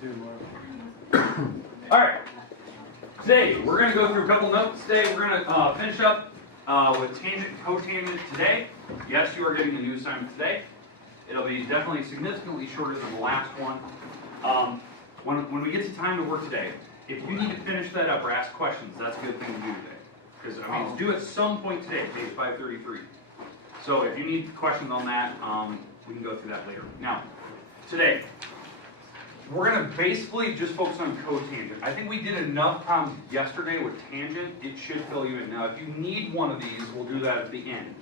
All right. Today, we're going to go through a couple notes today. We're going to finish up with tangent and cotangent today. Yes, you are getting a new assignment today. It'll be definitely significantly shorter than the last one. When we get to time to work today, if you need to finish that up or ask questions, that's a good thing to do today. Because, I mean, it's due at some point today, page 533. So if you need questions on that, we can go through that later. Now, today, we're going to basically just focus on cotangent. I think we did enough problems yesterday with tangent. It should fill you in. Now, if you need one of these, we'll do that at the end.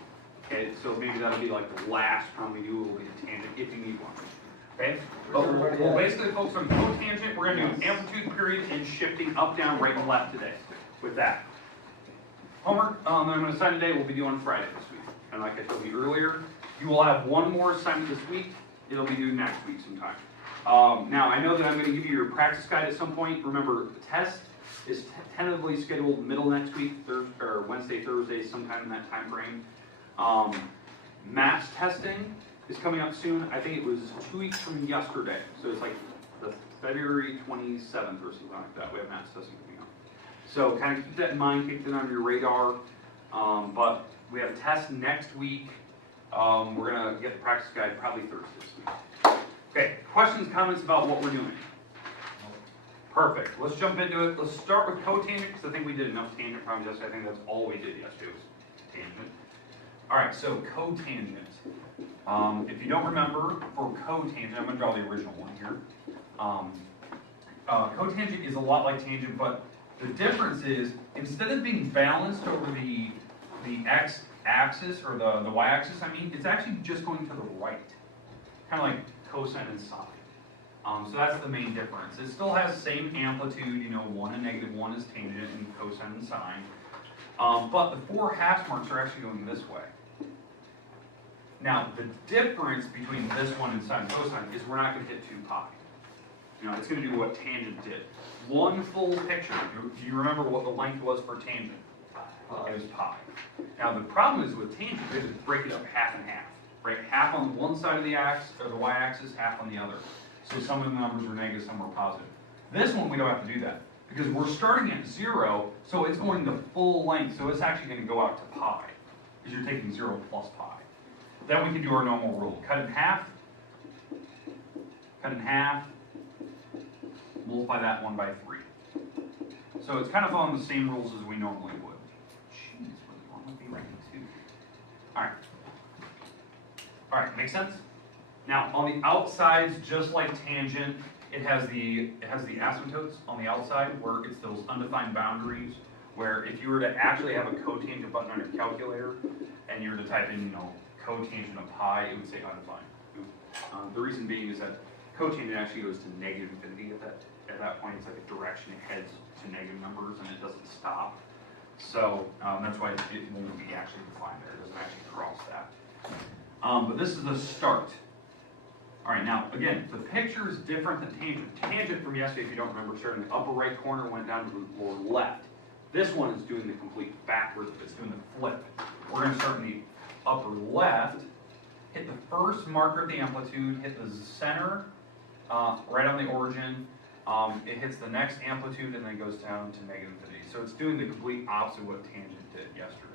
Okay, so maybe that'll be like the last problem we do will be a tangent if you need one. Okay, but we'll basically focus on cotangent. We're going to do amplitude, period, and shifting up, down, right, and left today with that. Homework that I'm going to assign today will be due on Friday this week. And like I told you earlier, you will have one more assignment this week. It'll be due next week sometime. Now, I know that I'm going to give you your practice guide at some point. Remember, the test is tentatively scheduled middle next week, Wednesday, Thursday, sometime in that time frame. Maths testing is coming up soon. I think it was 2 weeks from yesterday. So it's like the February 27th or something like that. We have maths testing coming up. So kind of keep that in mind, keep that on your radar. But we have a test next week. We're going to get the practice guide probably Thursday this week. Okay, questions, comments about what we're doing? Perfect. Let's jump into it. Let's start with cotangent because I think we did enough tangent problems yesterday. I think that's all we did yesterday was tangent. All right, so cotangent. If you don't remember, for cotangent, I'm going to draw the original one here. Cotangent is a lot like tangent, but the difference is instead of being balanced over the x-axis or the y-axis, I mean, it's actually just going to the right, kind of like cosine and sine. So that's the main difference. It still has the same amplitude, you know, 1 and -1 is tangent and cosine and sine. But the 4 half marks are actually going this way. Now, the difference between this one and sine and cosine is we're not going to hit 2 pi. You know, it's going to do what tangent did. One full picture. Do you remember what the length was for tangent? It was pi. Now, the problem is with tangent, we have to break it up half and half. Right? Half on one side of the axis, or the y-axis, half on the other. So some of the numbers were negative, some were positive. This one, we don't have to do that. Because we're starting at 0, so it's going the full length. So it's actually going to go out to pi. Because you're taking 0 plus pi. Then we can do our normal rule. Cut in half. Cut in half. Multiply that 1 by 3. So it's kind of following the same rules as we normally would. Jeez, what's wrong with me writing 2? Alright. Alright, make sense? Now, on the outsides, just like tangent, it has the asymptotes on the outside where it's those undefined boundaries where if you were to actually have a cotangent button on your calculator and you were to type in, you know, cotangent of pi, it would say undefined. The reason being is that cotangent actually goes to negative infinity at that point. It's like a direction, it heads to negative numbers and it doesn't stop. So that's why it won't be actually defined there. It doesn't actually cross that. But this is the start. All right, now, again, the picture is different than tangent. Tangent from yesterday, if you don't remember, started in the upper right corner, went down to the lower left. This one is doing the complete backwards, it's doing the flip. We're going to start in the upper left, hit the first marker of the amplitude, hit the center, right on the origin. It hits the next amplitude, and then goes down to negative infinity. So it's doing the complete opposite of what tangent did yesterday.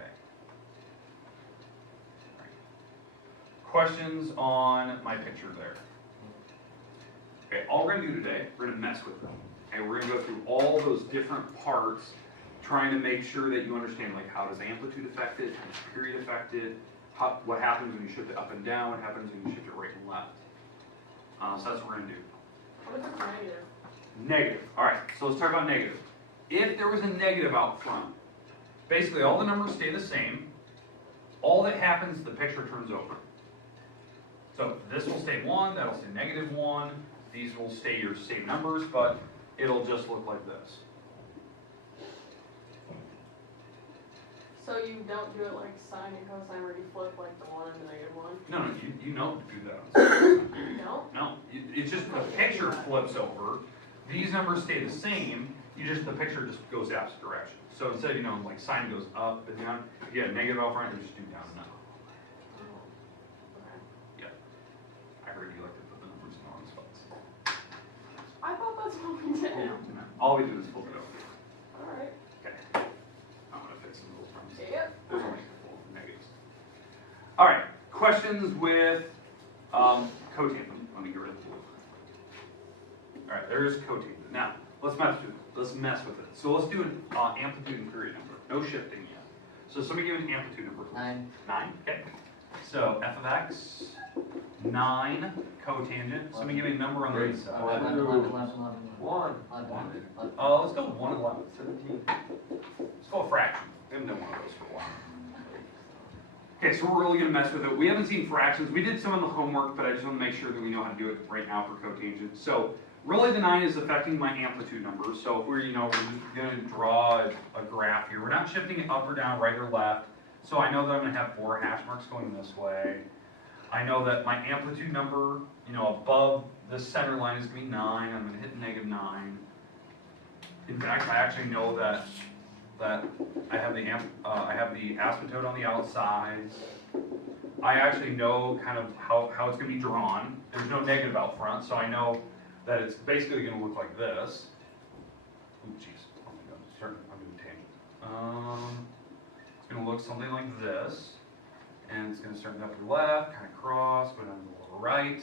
Questions on my picture there? Okay, all we're going to do today, we're going to mess with them. Okay, we're going to go through all those different parts, trying to make sure that you understand, like, how does amplitude affect it, how does period affect it, what happens when you shift it up and down, what happens when you shift it right and left. So that's what we're going to do. What if it's negative? Negative. All right, so let's talk about negative. If there was a negative out front, basically all the numbers stay the same. All that happens, the picture turns over. So this will stay 1, that'll stay -1. These will stay your same numbers, but it'll just look like this. So you don't do it like sine and cosine where you flip like the 1 and the -1? No, you know to do that. You don't? No, it's just the picture flips over. These numbers stay the same. The picture just goes the opposite direction. So instead of, you know, like sine goes up and down, if you had a negative out front, you just do down and up. Okay. Yeah. I heard you like to put the numbers in the wrong spots. I thought All we do is flip it over. Alright. Okay. I'm gonna fix some little terms. Yep. There's only a couple of negatives. All right, questions with cotangent. Let me get rid of the blue. All right, there's cotangent. Now, let's mess with it. So let's do an amplitude and period number. No shifting yet. So somebody give me an amplitude number. 9. 9, okay. So f of x, 9, cotangent. Somebody give me a number on Great. these. 11, 11, 11, 11. 1. Let's go 1/11. 17. Let's go a fraction. We haven't done one of those for a while. Okay, so we're really gonna mess with it. We haven't seen fractions. We did some of the homework, but I just wanna make sure that we know how to do it right now for cotangent. So really the 9 is affecting my amplitude number. So if we're gonna draw a graph here, we're not shifting it up or down, right or left. So I know that I'm gonna have 4 hash marks going this way. I know that my amplitude number, above the center line is gonna be 9. I'm gonna hit -9. In fact, I actually know that I have the asymptote on the outsides. I actually know kind of how it's going to be drawn. There's no negative out front, so I know that it's basically going to look like this. Ooh, jeez. Oh my God, I'm doing tangent. It's going to look something like this, and it's going to start up to the left, kind of cross, go down to the lower right.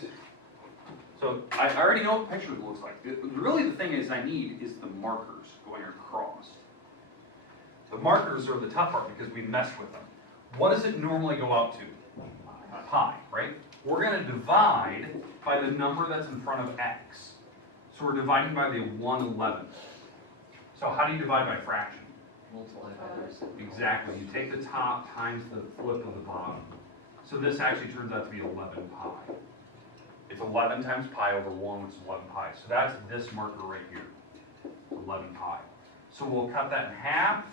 So I already know what the picture looks like. Really, the thing is I need is the markers going across. The markers are the tough part because we messed with them. What does it normally go out to? Pi, right? We're going to divide by the number that's in front of x. So we're dividing by the 1/11. So how do you divide by fraction? Multiply by this. Exactly. You take the top times the flip of the bottom. So this actually turns out to be 11 pi. It's 11 times pi over 1, which is 11 pi. So that's this marker right here, 11 pi. So we'll cut that in half.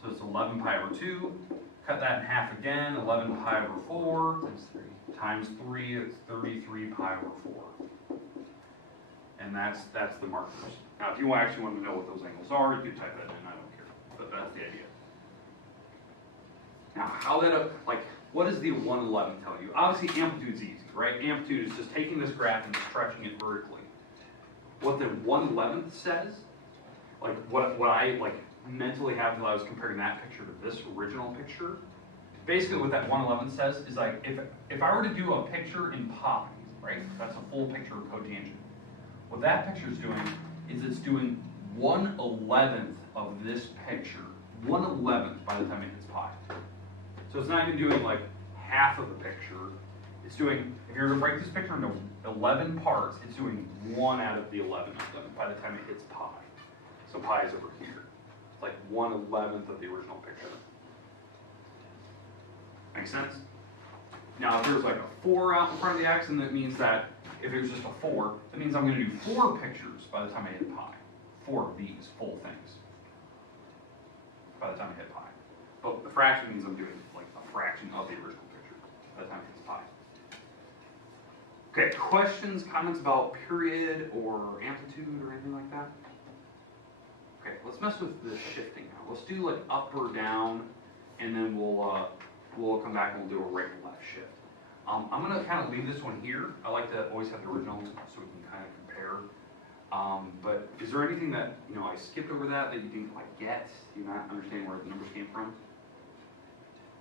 So it's 11 pi over 2. Cut that in half again, 11 pi over 4. Times 3. Times 3, it's 33 pi over 4. And that's the markers. Now, if you actually want to know what those angles are, you can type that in, I don't care. But that's the idea. Now, what does the 1/11 tell you? Obviously, amplitude's easy, right? Amplitude is just taking this graph and stretching it vertically. What the 1/11 says, what I mentally have while I was comparing that picture to this original picture, basically what that 1/11 says is if I were to do a picture in pi, right? That's a full picture of cotangent. What that picture is doing is it's doing 1/11 of this picture, 1/11 by the time it hits pi. So it's not even doing half of the picture. It's doing, if you were to break this picture into 11 parts, it's doing 1 out of the 11 of them by the time it hits pi. So pi is over here. It's like 1/11 of the original picture. Make sense? Now, if there's a 4 out in front of the x, and that means that if it was just a 4, that means I'm going to do 4 pictures by the time I hit pi. 4 of these full things by the time I hit pi. But the fraction means I'm doing a fraction of the original picture by the time it hits pi. Okay, questions, comments about period or amplitude or anything like that? Okay, let's mess with the shifting now. Let's do up or down, and then we'll come back and we'll do a right and left shift. I'm gonna kind of leave this one here. I like to always have the original so we can kind of compare. But is there anything that I skipped over that you didn't quite get? Do you not understand where the numbers came from?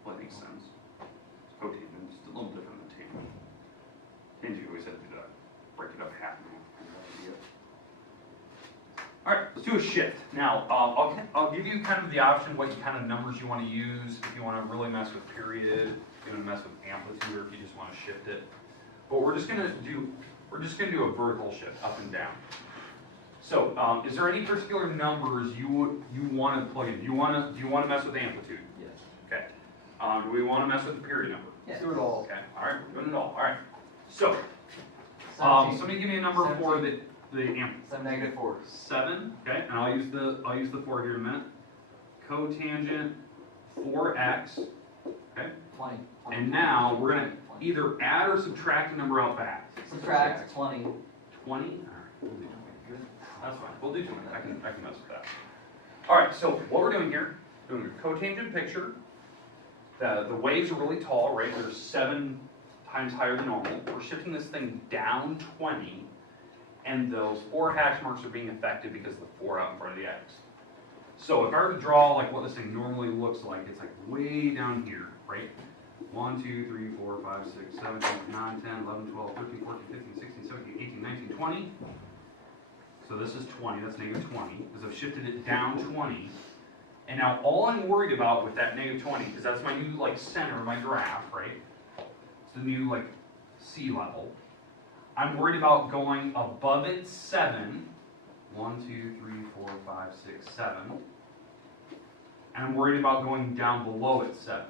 Well, that makes sense. It's cotangent, it's a little different than tangent. Tangent, you always have to break it up half and half. Kind of that idea. All right, let's do a shift. Now, I'll give you kind of the option what kind of numbers you want to use. If you want to really mess with period, if you want to mess with amplitude, or if you just want to shift it. But we're just gonna do a vertical shift, up and down. So, is there any particular numbers you want to plug in? Do you want to mess with amplitude? Yes. Okay. Do we want to mess with the period number? Yes. Do it all. Okay. All right, we're doing it all. All right. So, 17. somebody give me a number for the amplitude. 7 -4. 7, okay, and I'll use the 4 here in a minute. Cotangent 4x, okay? 20. And now we're gonna either add or subtract a number out back. Subtract 20. 20? All right, we'll do 20. That's fine, we'll do 20, I can mess with that. All right, so what we're doing here, doing a cotangent picture. The waves are really tall, right? They're 7 times higher than normal. We're shifting this thing down 20. and those 4 hash marks are being affected because of the 4 out in front of the x. So if I were to draw like what this thing normally looks like, it's like way down here, right? 1, 2, 3, 4, 5, 6, 7, 8, 9, 10, 11, 12, 13, 14, 15, 16, 17, 18, 19, 20. So this is 20, that's negative 20, because I've shifted it down 20. And now all I'm worried about with that negative 20, because that's my new like center of my graph, right? It's the new like sea level. I'm worried about going above it 7. 1, 2, 3, 4, 5, 6, 7. And I'm worried about going down below it 7.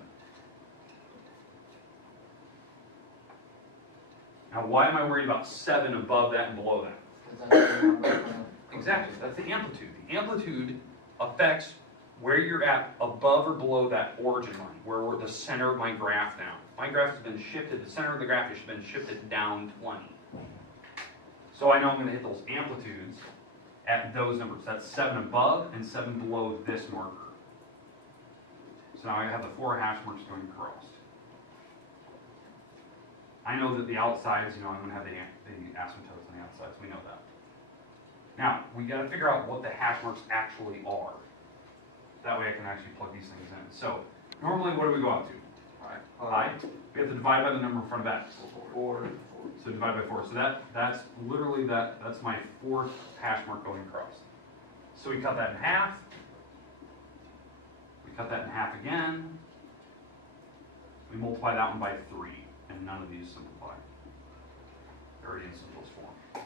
Now why am I worried about 7 above that and below that? Because that's the number. Exactly, that's the amplitude. The amplitude affects where you're at above or below that origin line, where we're the center of my graph now. My graph has been shifted, the center of the graph has been shifted down 20. So I know I'm going to hit those amplitudes at those numbers. That's 7 above and 7 below this marker. So now I have the 4 hash marks going across. I know that the outsides, I'm going to have the asymptotes on the outsides. We know that. Now, we got to figure out what the hash marks actually are. That way I can actually plug these things in. So, normally what do we go out to? Pi. We have to divide by the number in front of x. 4. So divide by 4. So that's literally that's my 4th hash mark going across. So we cut that in half. We cut that in half again. We multiply that one by 3. And none of these simplify. They're already in simplest form.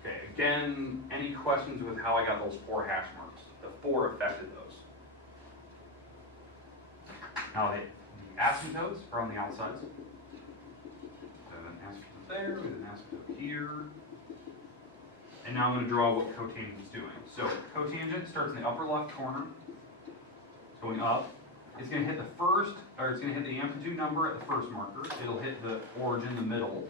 Okay, again, any questions with how I got those 4 hash marks? The 4 affected those. Now the asymptotes are on the outsides. So an asymptote there, with an asymptote here. And now I'm going to draw what cotangent is doing. So cotangent starts in the upper left corner. It's going up. It's going to hit it's going to hit the amplitude number at the first marker. It'll hit the origin in the middle.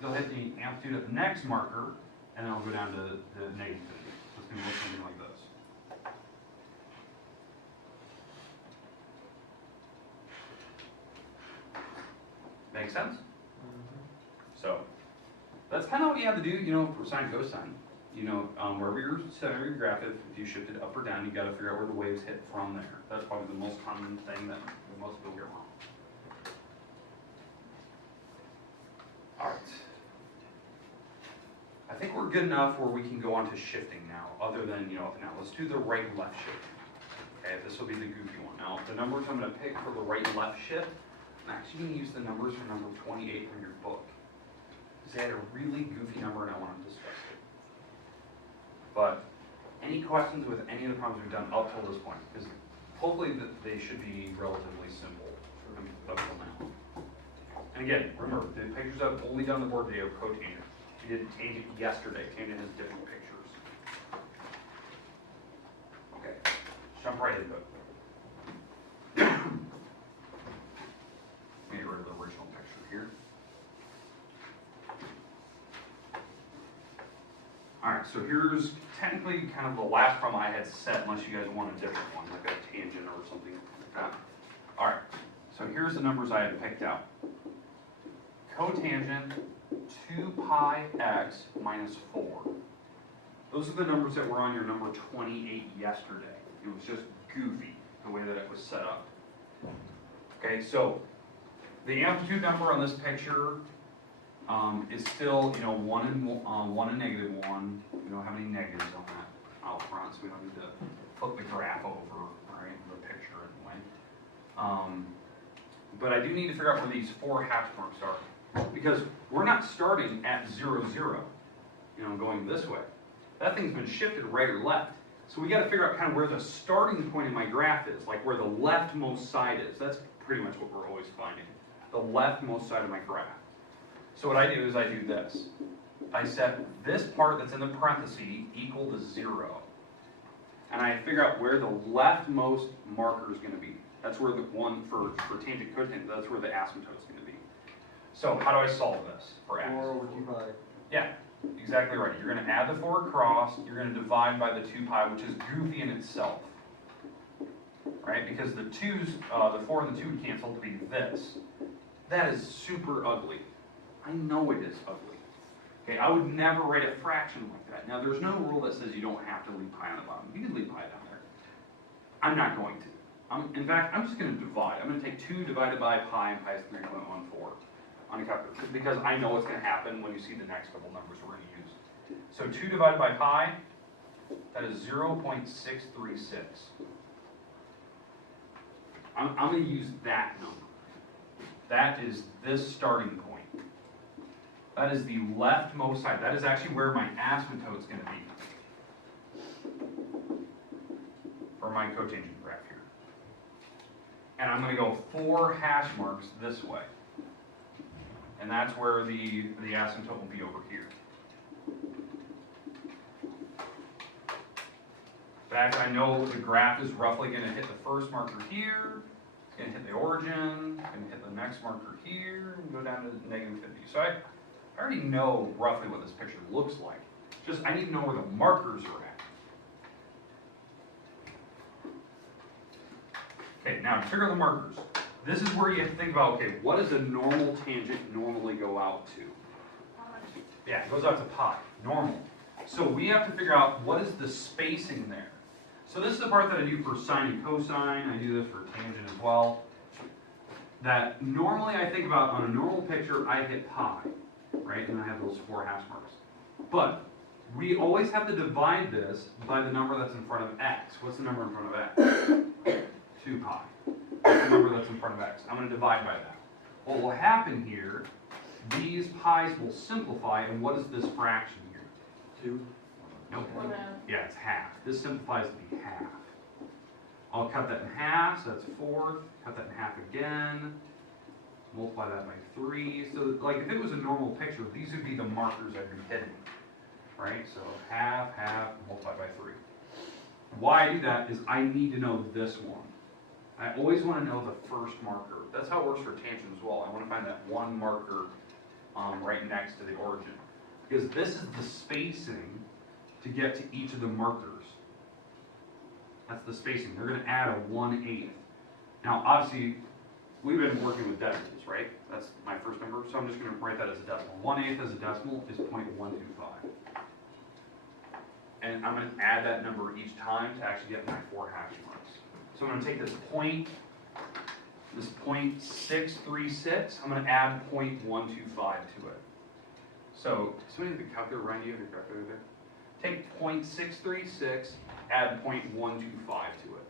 It'll hit the amplitude at the next marker, and then it'll go down to the negative 50. So it's going to look something like this. Make sense? So that's kind of what you have to do, for sine cosine. Wherever your center of your graph is, if you shift it up or down, you got to figure out where the waves hit from there. That's probably the most common thing that most people get wrong. All right. I think we're good enough where we can go on to shifting now, other than, now let's do the right-left shift. Okay, this will be the goofy one. Now, the numbers I'm going to pick for the right-left shift, I'm actually going to use the numbers from number 28 from your book. Because they had a really goofy number and I want to discuss it. But any questions with any of the problems we've done up till this point? Because hopefully they should be relatively simple up till now. And again, remember, the pictures I've only done the board video cotangent. We did tangent yesterday. Tangent has different pictures. Okay, jump right into it. Get rid of the original picture here. Alright, so here's technically kind of the last problem I had set, unless you guys want a different one, like a tangent or something like that. Alright, so here's the numbers I had picked out. Cotangent 2 pi x minus 4. Those are the numbers that were on your number 28 yesterday. It was just goofy, the way that it was set up. Okay, so the amplitude number on this picture is still, 1 and negative 1. We don't have any negatives on that out front, so we don't need to flip the graph over, right, the picture anyway. But I do need to figure out where these 4 hash marks are, because we're not starting at 0, 0, going this way. That thing's been shifted right or left. So we got to figure out kind of where the starting point in my graph is, like where the leftmost side is. That's pretty much what we're always finding, the leftmost side of my graph. So what I do is I do this. I set this part that's in the parentheses equal to 0. And I figure out where the leftmost marker is going to be. That's where the one for tangent cotangent, that's where the asymptote is going to be. So how do I solve this for x? 4 over 2 pi. Yeah, exactly right. You're going to add the 4 across, you're going to divide by the 2 pi, which is goofy in itself. Right? Because the 2's, the 4 and the 2 would cancel to be this. That is super ugly. I know it is ugly. Okay, I would never write a fraction like that. Now, there's no rule that says you don't have to leave pi on the bottom. You can leave pi down there. I'm not going to. In fact, I'm just going to divide. I'm going to take 2 divided by pi, and pi is 3.14 on a calculator, because I know what's going to happen when you see the next couple numbers we're going to use. So 2 divided by pi, that is 0.636. I'm going to use that number. That is this starting point. That is the leftmost side. That is actually where my asymptote is going to be for my cotangent graph here. And I'm going to go 4 hash marks this way. And that's where the asymptote will be over here. In fact, I know the graph is roughly going to hit the first marker here, it's going to hit the origin, it's going to hit the next marker here, and go down to -50. So I already know roughly what this picture looks like. Just I need to know where the markers are at. Okay, now to figure out the markers. This is where you have to think about, okay, what does a normal tangent normally go out to? Yeah, it goes out to pi, normal. So we have to figure out what is the spacing there. So this is the part that I do for sine and cosine. I do this for tangent as well. That normally I think about on a normal picture, I hit pi, right? And I have those 4 hash marks. But we always have to divide this by the number that's in front of x. What's the number in front of x? 2 pi. That's the number that's in front of x. I'm going to divide by that. What will happen here, these pi's will simplify, and what is this fraction here? 2? Nope. 1/2. Yeah, it's half. This simplifies to be half. I'll cut that in half, so that's 1/4. Cut that in half again. Multiply that by 3. So, like, if it was a normal picture, these would be the markers I'd be hitting. Right? So, half, multiplied by 3. Why I do that is I need to know this one. I always want to know the first marker. That's how it works for tangent as well. I want to find that one marker right next to the origin. Because this is the spacing to get to each of the markers. That's the spacing. They're going to add a 1/8. Now, obviously, we've been working with decimals, right? That's my first number, so I'm just going to write that as a decimal. 1/8 as a decimal is 0.125. And I'm going to add that number each time to actually get my 4 hash marks. So I'm going to take this 0.636, I'm going to add 0.125 to it. So, somebody have a calculator around you? Have your calculator there? Take 0.636, add 0.125 to it.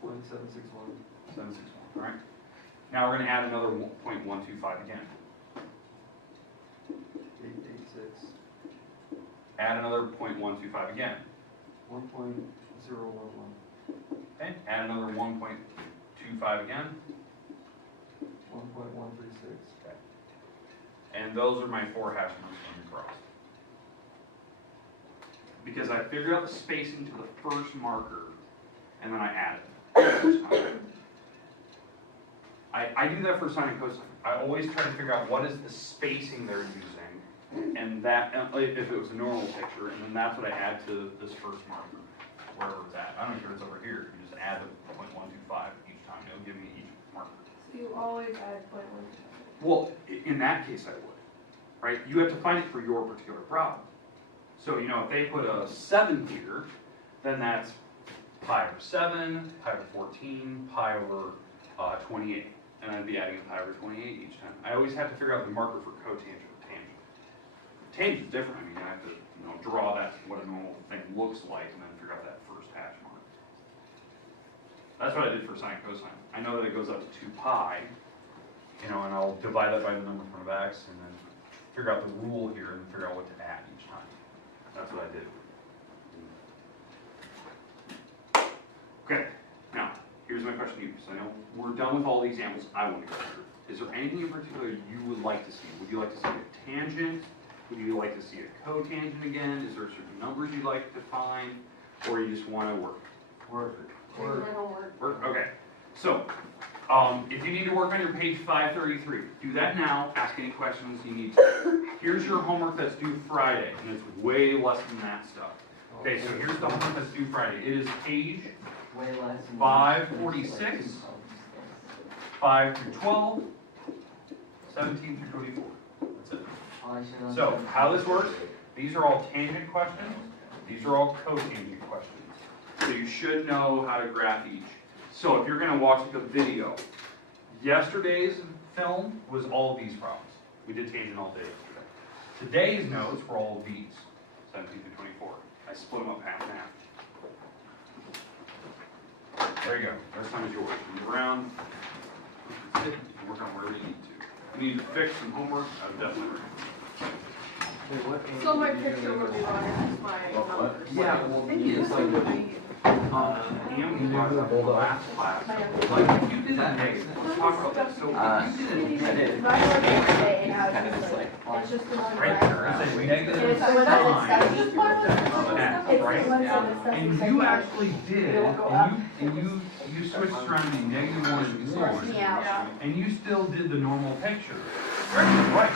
0.761. 761, all right? Now we're going to add another 0.125 again. 886. Add another 0.125 again. 1.011. Okay, add another 1.25 again. 1.136. Okay. And those are my 4 hash marks going across. Because I figured out the spacing to the first marker, and then I add it. I do that for sine and cosine. I always try to figure out what is the spacing they're using, and that, if it was a normal picture, and then that's what I add to this first marker, wherever it's at. I don't care if it's over here. You just add the 0.125 each time. It'll give me each marker. So you always add 0.125. Well, in that case, I would, right? You have to find it for your particular problem. So, you know, if they put a 7 here, then that's pi over 7, pi over 14, pi over 28. And I'd be adding a pi over 28 each time. I always have to figure out the marker for cotangent or tangent. Tangent's different. I mean, I have to, you know, draw that, what a normal thing looks like, and then figure out that first hash mark. That's what I did for sine and cosine. I know that it goes up to 2 pi, you know, and I'll divide that by the number in front of x, and then figure out the rule here, and figure out what to add each time. That's what I did. Okay, now, here's my question to you, because I know we're done with all the examples I want to go through. Is there anything in particular you would like to see? Would you like to see a tangent? Would you like to see a cotangent again? Is there certain numbers you'd like to find? Or you just want to work? Work. Okay. So, if you need to work on your page 533, do that now. Ask any questions you need to. Here's your homework that's due Friday, and it's way less than that stuff. Okay, so here's the homework that's due Friday. It is page Way less than 546, 5 through 12, 17 through 24. So, how this works, these are all tangent questions, these are all cotangent questions. So you should know how to graph each. So if you're gonna watch like a video, yesterday's film was all of these problems. We did tangent all day yesterday. Today's notes were all of these, 17 through 24. I split them up half and half. There you go, the rest time is yours. Move around, sit, you can work on wherever you need to. If you need to fix some homework, I would definitely recommend. So my picture would be wrong, it's my numbers. Yeah, well, thing is, like, the last class, like, if you did that next, let's talk about that, so if you did it, It's just the one right where there, it's a negative It's the one sign, that's X, It's the one right? that's And you actually did, and you switched around the negative one and Works me one, out. and you still did the normal picture. Right.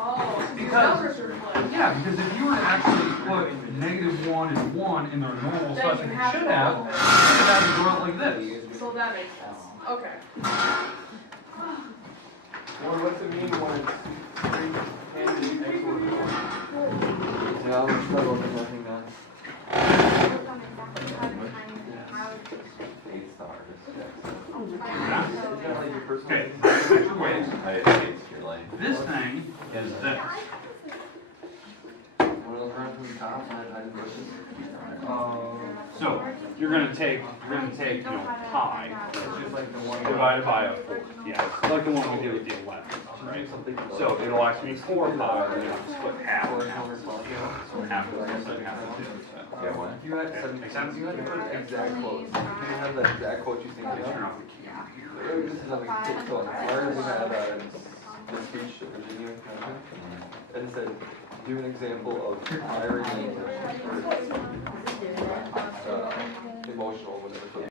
Oh, so your Because- numbers are flipped. Yeah, because if you were to actually put -1 and 1 in their normal Then stuff, you you have should to- have, you should have it go out like this. So that makes sense, okay. Well, what's it mean when it's three tangent x over four? Yeah, I would struggle with nothing done. Is that like your personal? Okay, extra ways. Your life. This thing is this. One of those run from the top and I didn't push it. So you're gonna take pi It's just like the one. divided by a 4. Yeah, it's like the one we did with the 11. Right? So it'll actually be 4 pi, and you have to split half and half. So half of this and half of this. Yeah, what? You had some, Make sense? you had to put exact quotes. You didn't have the exact quote you think you Turn have. off the camera This is like a take on. Ours we had the speech to Virginia, and it said, do an example of pi remaining.